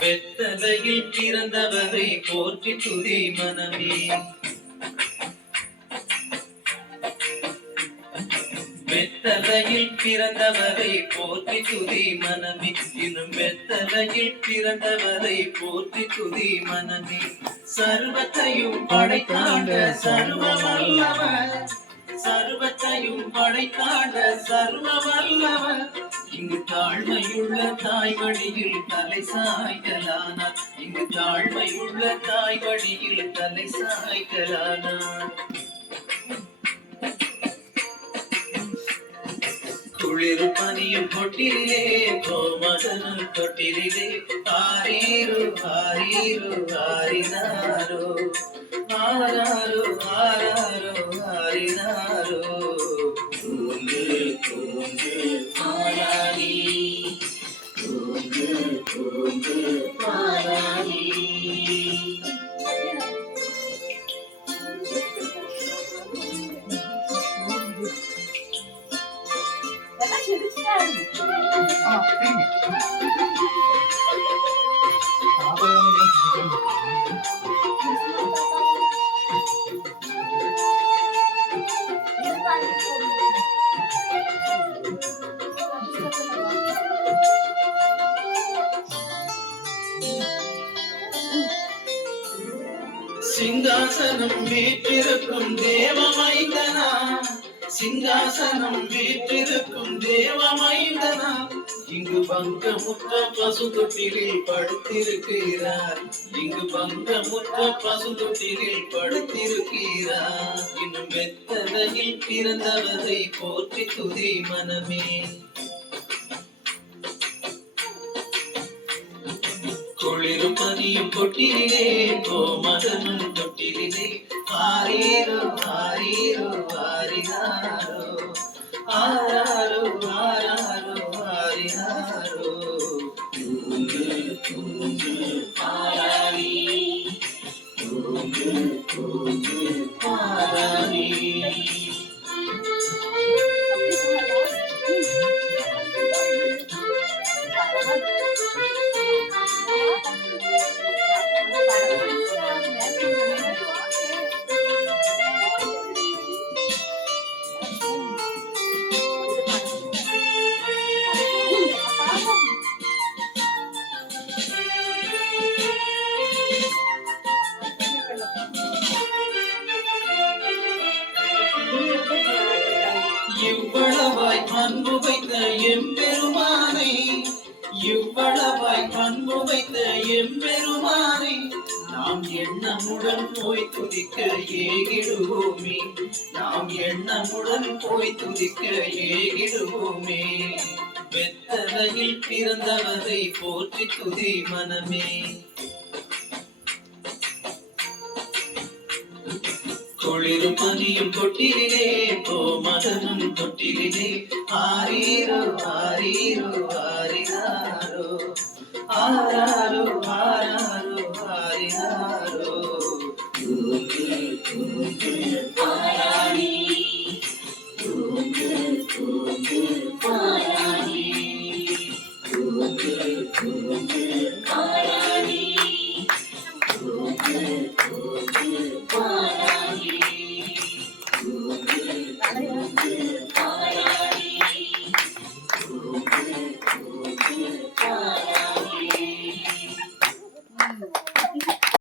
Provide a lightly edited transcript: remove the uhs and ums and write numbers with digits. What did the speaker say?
வெத்தலையில் பிறந்தவரை போற்றி துதி மனமே. வெத்தலையில் பிறந்தவரை போற்றி துதி மனமே. இன்னும் வெத்தலையில் பிறந்தவரை போற்றி துதி மனமே. சர்வத்தையும் படைத்தாண்ட சர்வ வல்லவர், சர்வத்தையும் படைத்தாண்ட சர்வ வல்லவர். இங்கு தாழ்மையுள்ள தாய்வடியில் தலை சாய்க்கலானார். இங்கு தாழ்மையுள்ள தாய்வடியில் தலை சாய்க்கலானார். குளிர் பனியும் தொட்டிலே கோமதனும் தொட்டிலே ஆரீரு ஆரீரு ஆரினாரோ ஆராரோ ஆராரோ ஆரினாரோ. தூங்கு தூங்கு ஆராணி, தூங்கு தூங்கு ஆராணி. சிங்காசனம் வீற்றிருக்கும் தேவமைந்தனா, சிங்காசனம் வீற்றிருக்கும் தேவமைந்தனா. இங்கு பங்கமுற்ற பசுதொட்டிலில் படுத்திருக்கிறார். இங்கு பங்கமுற்ற பசுதொட்டிலில் படுத்திருக்கிறார். இன்னும் வெத்தலையில் பிறந்தவரை போற்றி துதி மனமே. குளிரும் பனியும் தொட்டிலே கோமதனும் தொட்டிலே ஆரீரோ ஆரீரோ ஆரினாரோ ஆராரோ ஆராரோ ஆரினாரோ. தூங்கு தூங்கு ஆராணி, தூங்கு தூங்கு ஆராணி. இவ்வளவாய் அன்பு வைத்த எம்பெருமானை, இவ்வளவாய் அன்பு வைத்த எம்பெருமானை நாம் எண்ணமுடன் போய் துதிக்க ஏகிடுவோமே. நாம் எண்ணமுடன் போய் துதிக்க ஏகிடுவோமே. வெத்தலையில் பிறந்தவரை போற்றி துதி மனமே. குளிரும் பனியும் தொட்டிலே கோமதனும் தொட்டிலே ஆரீரோ ஆரீரோ ஆரினாரோ ஆராரோ ஆராரோ ஆரினாரோ. தூங்கு தூங்கு ஆராணி, தூங்கு தூங்கு ஆராணி.